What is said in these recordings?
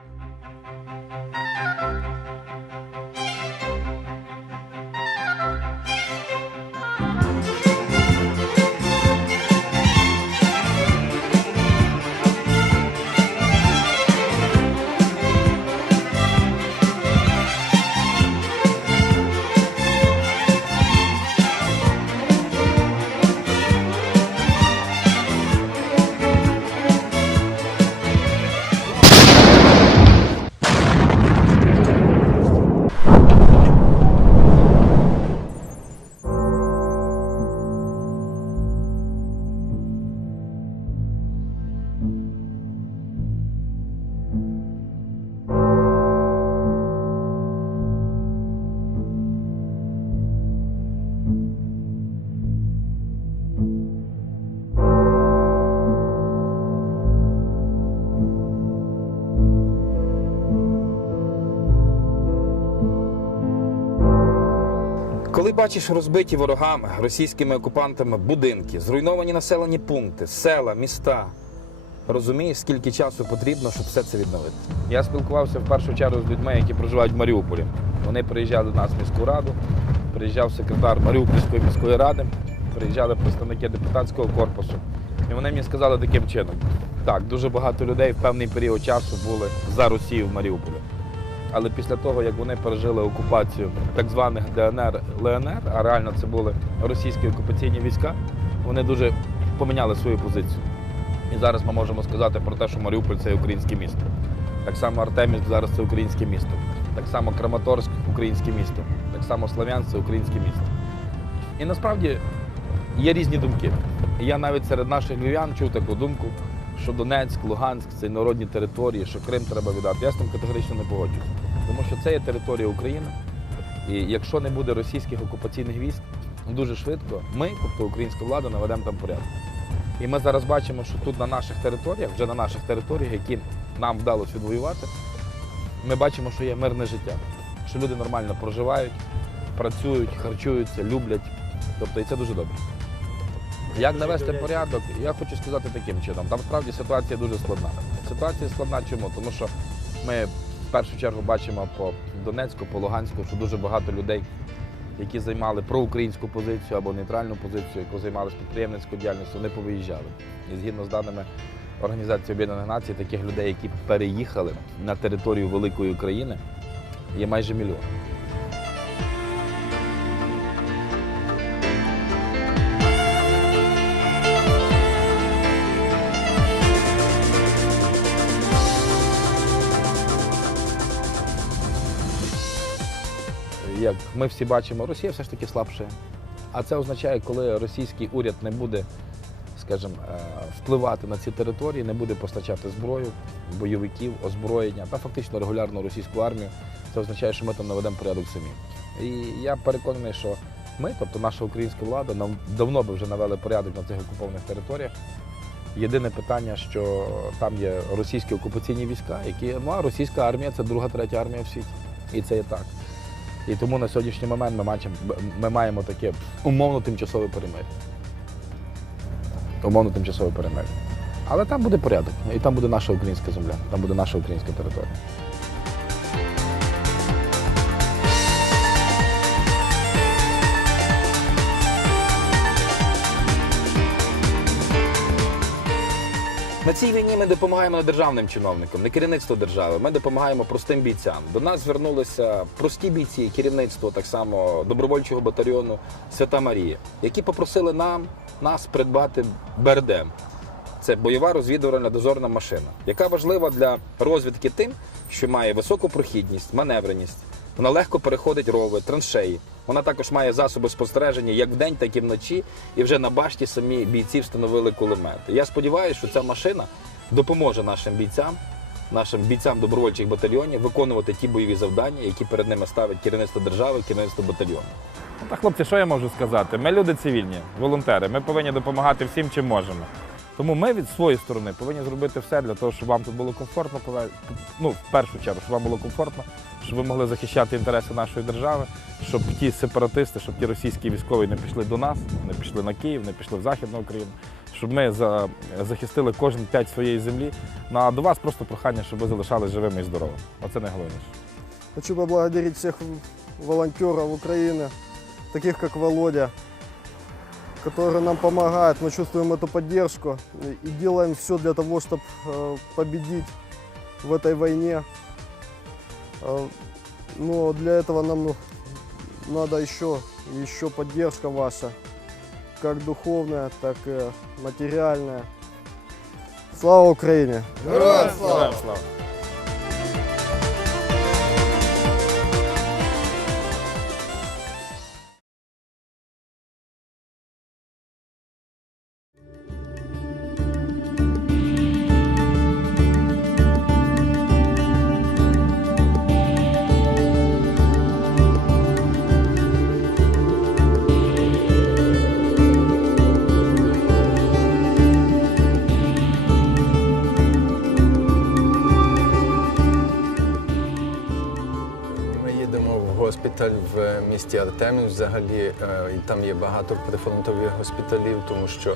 Música Коли бачиш розбиті ворогами, російськими окупантами будинки, зруйновані населені пункти, села, міста, розумієш, скільки часу потрібно, щоб все це відновити. Я спілкувався в першу чергу з людьми, які проживають в Маріуполі. Вони приїжджали до нас в міську раду, приїжджав секретар Маріупольської міської ради, приїжджали представники депутатського корпусу. І вони мені сказали таким чином: так, дуже багато людей в певний період часу були за Росію в Маріуполі. Але після того, як вони пережили окупацію так званих ДНР ЛНР, а реально це були російські окупаційні війська, вони дуже поміняли свою позицію. І зараз ми можемо сказати про те, що Маріуполь це українське місто. Так само Артемівськ зараз це українське місто. Так само Краматорськ українське місто. Так само Слов'янськ це українське місто. І насправді є різні думки. Я навіть серед наших львів'ян чув таку думку, що Донецьк, Луганськ це народні території, що Крим треба віддати. Я з тим категорично не погоджуюся. Тому що це є територія України. І якщо не буде російських окупаційних військ, дуже швидко ми, тобто українська влада, наведемо там порядок. І ми зараз бачимо, що тут на наших територіях, вже на наших територіях, які нам вдалося відвоювати, ми бачимо, що є мирне життя, що люди нормально проживають, працюють, харчуються, люблять. Тобто і це дуже добре. Як навести порядок, я хочу сказати таким чином. Там справді ситуація дуже складна. Ситуація складна чому? Тому що ми в першу чергу бачимо по Донецьку, по Луганську, що дуже багато людей, які займали проукраїнську позицію або нейтральну позицію, яку займалися підприємницькою діяльністю, вони повиїжджали. І згідно з даними Організації Об'єднаних Націй, таких людей, які переїхали на територію великої України, є майже мільйон. Як ми всі бачимо, Росія все ж таки слабше. А це означає, коли російський уряд не буде, скажімо, е, впливати на ці території, не буде постачати зброю, бойовиків, озброєння та фактично регулярну російську армію, це означає, що ми там наведемо порядок самі. І я переконаний, що ми, тобто наша українська влада, нам давно би вже навели порядок на цих окупованих територіях. Єдине питання, що там є російські окупаційні війська, які ну а російська армія це друга, третя армія в світі. І це є так. І тому на сьогоднішній момент ми, ми маємо таке умовно тимчасове перемир'я. Умовно тимчасове перемир'я. Але там буде порядок, і там буде наша українська земля, там буде наша українська територія. На цій війні ми допомагаємо не державним чиновникам, не керівництву держави. Ми допомагаємо простим бійцям. До нас звернулися прості бійці, керівництво так само добровольчого батальйону Свята Марія, які попросили нам нас придбати БРДМ. Це бойова розвідувальна дозорна машина, яка важлива для розвідки тим, що має високу прохідність, маневреність. Вона легко переходить рови, траншеї. Вона також має засоби спостереження як вдень, так і вночі. І вже на башті самі бійці встановили кулемети. Я сподіваюся, що ця машина допоможе нашим бійцям, нашим бійцям добровольчих батальйонів виконувати ті бойові завдання, які перед ними ставить керівництво держави, керівництво батальйону. Та хлопці, що я можу сказати? Ми люди цивільні, волонтери. Ми повинні допомагати всім, чим можемо. Тому ми від своєї сторони повинні зробити все для того, щоб вам тут було комфортно, ну, в першу чергу, щоб вам було комфортно, щоб ви могли захищати інтереси нашої держави, щоб ті сепаратисти, щоб ті російські військові не пішли до нас, не пішли на Київ, не пішли в Західну Україну, щоб ми захистили кожен п'ять своєї землі. Ну, а до вас просто прохання, щоб ви залишались живими і здоровими. Оце найголовніше. Хочу поблагодарить всех волонтеров Украины, таких как Володя, которые нам помогают. Мы чувствуем эту поддержку и делаем все для того, чтобы победить в этой войне. Э, Но для этого нам ну, надо еще, еще поддержка ваша, как духовная, так и материальная. Слава Украине! Героям слава! Госпіталь в місті Артемів. Взагалі е, там є багато прифронтових госпіталів, тому що е,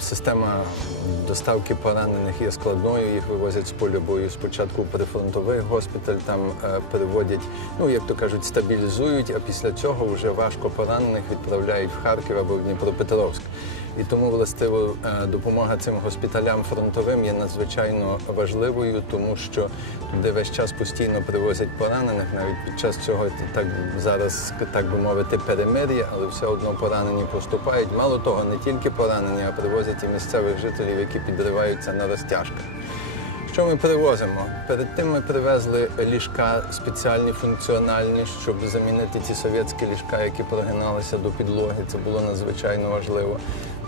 система доставки поранених є складною. Їх вивозять з поля бою спочатку в прифронтовий госпіталь, там е, переводять, ну як то кажуть, стабілізують, а після цього вже важко поранених відправляють в Харків або в Дніпропетровськ. І тому властиво е, допомога цим госпіталям фронтовим є надзвичайно важливою, тому що туди весь час постійно привозять поранених, навіть під час цього так зараз, так би мовити, перемир'я, але все одно поранені поступають. Мало того, не тільки поранені, а привозять і місцевих жителів, які підриваються на розтяжках. Що ми привозимо? Перед тим ми привезли ліжка спеціальні функціональні, щоб замінити ті совєтські ліжка, які прогиналися до підлоги. Це було надзвичайно важливо.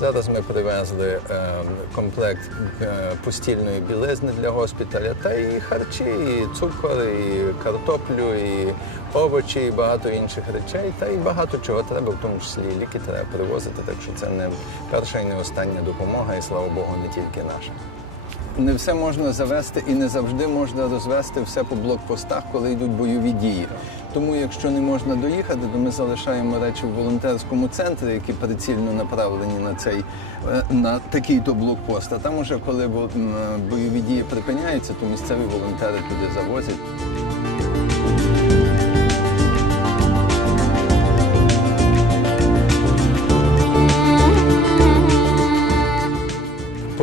Зараз ми привезли е, комплект е, постільної білизни для госпіталя, та і харчі, і цукор, і картоплю, і овочі, і багато інших речей, та і багато чого треба, в тому числі і ліки треба привозити. Так що це не перша і не остання допомога, і слава Богу, не тільки наша. Не все можна завести і не завжди можна розвести все по блокпостах, коли йдуть бойові дії. Тому, якщо не можна доїхати, то ми залишаємо речі в волонтерському центрі, які прицільно направлені на цей е, на такий то блокпост. А там уже коли бо- бойові дії припиняються, то місцеві волонтери туди завозять.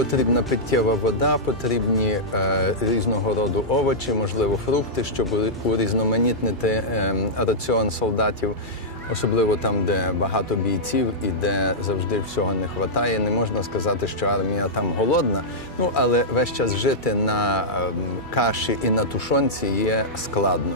Потрібна питтєва вода, потрібні е, різного роду овочі, можливо, фрукти, щоб урізноманітнити е, раціон солдатів, особливо там, де багато бійців і де завжди всього не вистачає. Не можна сказати, що армія там голодна. Ну але весь час жити на е, каші і на тушонці є складно.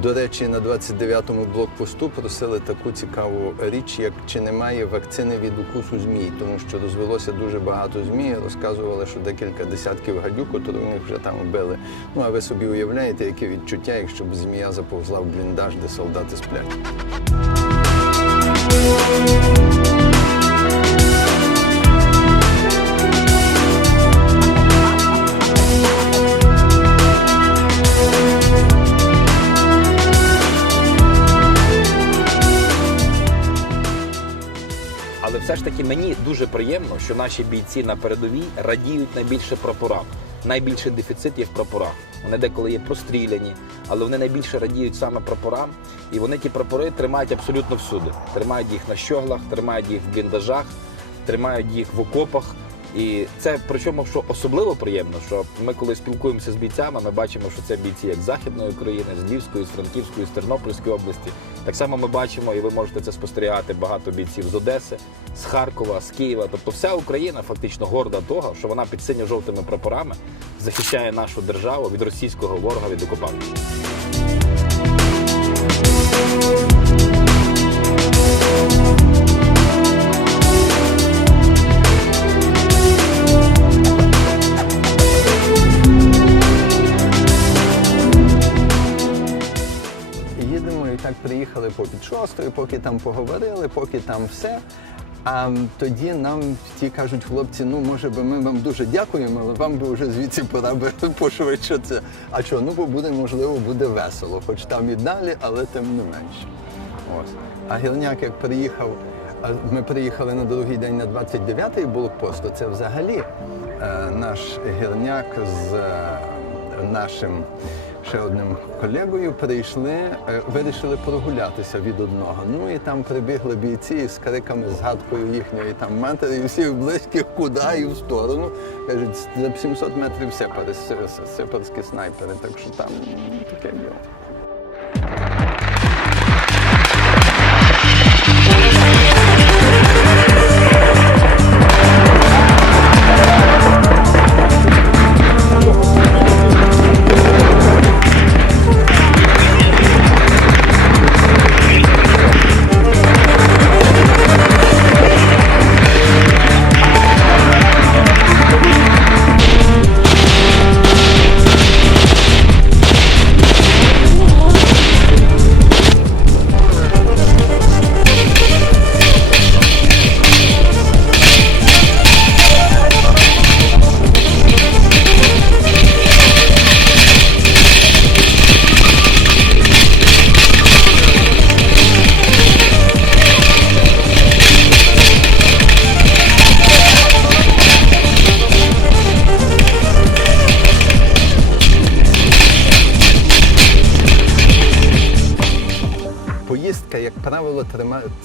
До речі, на 29-му блокпосту просили таку цікаву річ, як чи немає вакцини від укусу змій, тому що розвелося дуже багато змій. Розказували, що декілька десятків гадюк, в них вже там вбили. Ну а ви собі уявляєте, яке відчуття, якщо б змія заповзла в бліндаж, де солдати сплять. Але все ж таки мені дуже приємно, що наші бійці на передовій радіють найбільше прапорам. Найбільший дефіцит є в прапорах. Вони деколи є простріляні, але вони найбільше радіють саме прапорам. І вони ті прапори тримають абсолютно всюди. Тримають їх на щоглах, тримають їх в бліндажах, тримають їх в окопах. І це причому, що особливо приємно, що ми коли спілкуємося з бійцями, ми бачимо, що це бійці як з Західної України, з Львівської, з Франківської, з Тернопільської області. Так само ми бачимо, і ви можете це спостерігати, багато бійців з Одеси, з Харкова, з Києва. Тобто вся Україна фактично горда того, що вона під синьо-жовтими прапорами захищає нашу державу від російського ворога від окупантів. Їдемо і так приїхали по під шостою, поки там поговорили, поки там все. А тоді нам ті кажуть, хлопці, ну може би ми вам дуже дякуємо, але вам би вже звідси пора би пошвидше це. А що, ну бо буде, можливо, буде весело, хоч там і далі, але тим не менше. Ось. А гірняк, як приїхав, ми приїхали на другий день на 29-й блокпост, то це взагалі е, наш гірняк з е, нашим ще одним колегою прийшли, е, вирішили прогулятися від одного. Ну і там прибігли бійці з криками, згадкою їхньої там матері, і всіх близьких куди і в сторону. Кажуть, за 700 метрів все сепарські снайпери. Так що там таке діло.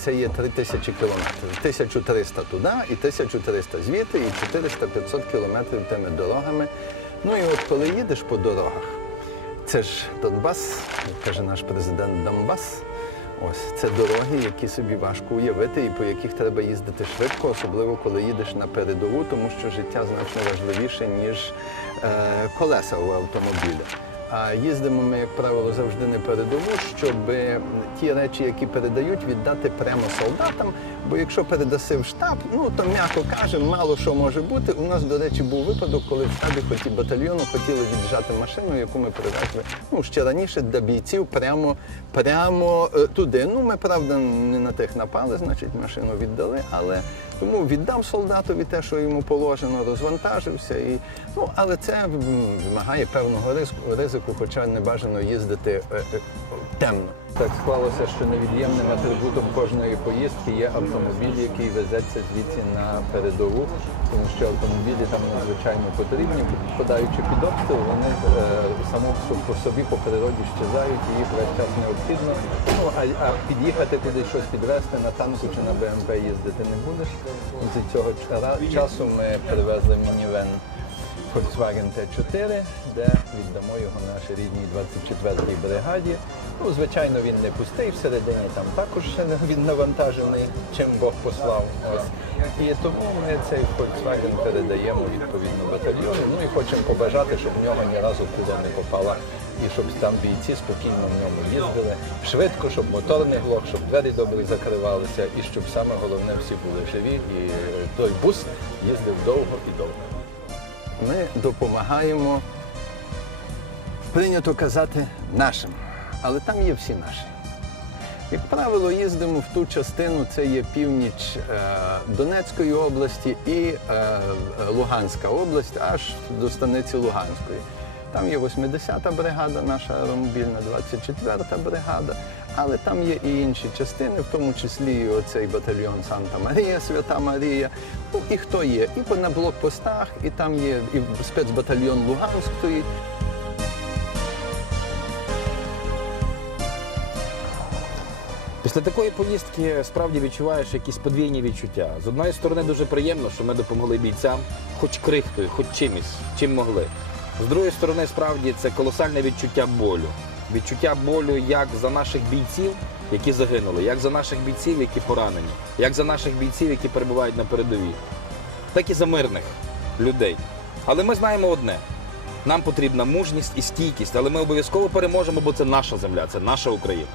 Це є 3 тисячі кілометрів. 1300 туди і 1300 звідти, і 400-500 кілометрів тими дорогами. Ну і от коли їдеш по дорогах, це ж Донбас, каже наш президент Донбас. Ось це дороги, які собі важко уявити, і по яких треба їздити швидко, особливо коли їдеш на передову, тому що життя значно важливіше, ніж е, колеса у автомобіля. А їздимо ми, як правило, завжди не передову, щоб ті речі, які передають, віддати прямо солдатам. Бо якщо передаси в штаб, ну то м'яко кажемо, мало що може бути. У нас, до речі, був випадок, коли в штабі хоті батальйону хотіли віджати машину, яку ми привезли ну, ще раніше для бійців прямо, прямо е, туди. Ну, ми, правда, не на тих напали, значить, машину віддали, але тому віддав солдатові те, що йому положено, розвантажився. І, ну, але це вимагає певного ризику, хоча не бажано їздити е, е, темно. Так склалося, що невід'ємним атрибутом кожної поїздки є автомобіль, який везеться звідси на передову, тому що автомобілі там надзвичайно потрібні, підпадаючи під обстріл, вони е, само по собі по природі щезають, і їх весь час необхідно. Ну а, а під'їхати туди щось підвезти на танку чи на БМП їздити не будеш. З цього часу ми привезли мінівен Volkswagen T4, де віддамо його нашій рідній 24-й бригаді. Ну, звичайно, він не пустий, всередині там також він навантажений, чим Бог послав. Ось. І тому ми цей Volkswagen передаємо відповідно батальйону. Ну і хочемо побажати, щоб в нього ні разу кула не попала. І щоб там бійці спокійно в ньому їздили, швидко, щоб мотор не глох, щоб двері добре закривалися, і щоб саме головне всі були живі, і той бус їздив довго і довго. Ми допомагаємо, прийнято казати, нашим, але там є всі наші. Як правило, їздимо в ту частину, це є північ е, Донецької області і е, Луганська область, аж до станиці Луганської. Там є 80-та бригада, наша аеромобільна, 24-та бригада, але там є і інші частини, в тому числі і оцей батальйон Санта Марія, Свята Марія. Ну, і хто є? І на блокпостах, і там є і спецбатальйон Луганської. Після такої поїздки справді відчуваєш якісь подвійні відчуття. З одної сторони, дуже приємно, що ми допомогли бійцям, хоч крихтою, хоч чимось, чим могли. З другої сторони, справді це колосальне відчуття болю. Відчуття болю як за наших бійців, які загинули, як за наших бійців, які поранені, як за наших бійців, які перебувають на передовій, так і за мирних людей. Але ми знаємо одне: нам потрібна мужність і стійкість, але ми обов'язково переможемо, бо це наша земля, це наша Україна.